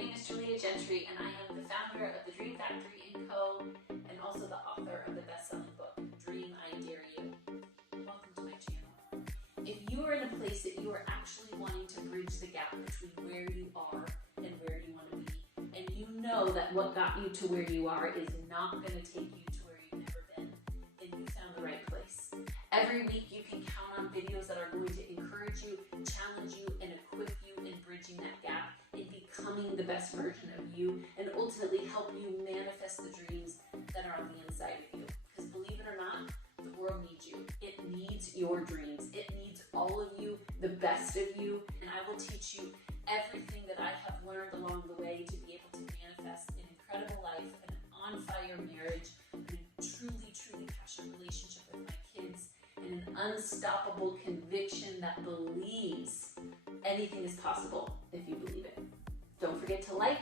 name is Gentry, and I am the founder of the Dream Factory & Co. and also the author of the best-selling book, D.R.E.A.M Welcome to my channel. If you are in a place that you are actually wanting to bridge the gap between where you are and where you want to be, and you know that what got you to where you are is not going to take you to where you've never been, then you found the right place. Every week you can count on videos that are going to encourage you, challenge you, and equip you in bridging that gap and becoming the best version of you, and ultimately help you manifest the dreams that are on the inside of you. Because believe it or not, the world needs you. It needs your dreams. It needs all of you, the best of you, and I will teach you everything that I have learned along the way to be able to manifest an incredible life, an on-fire marriage, and a truly, truly passionate relationship with my kids, and an unstoppable conviction that believes anything is possible if you believe it. Don't forget to like,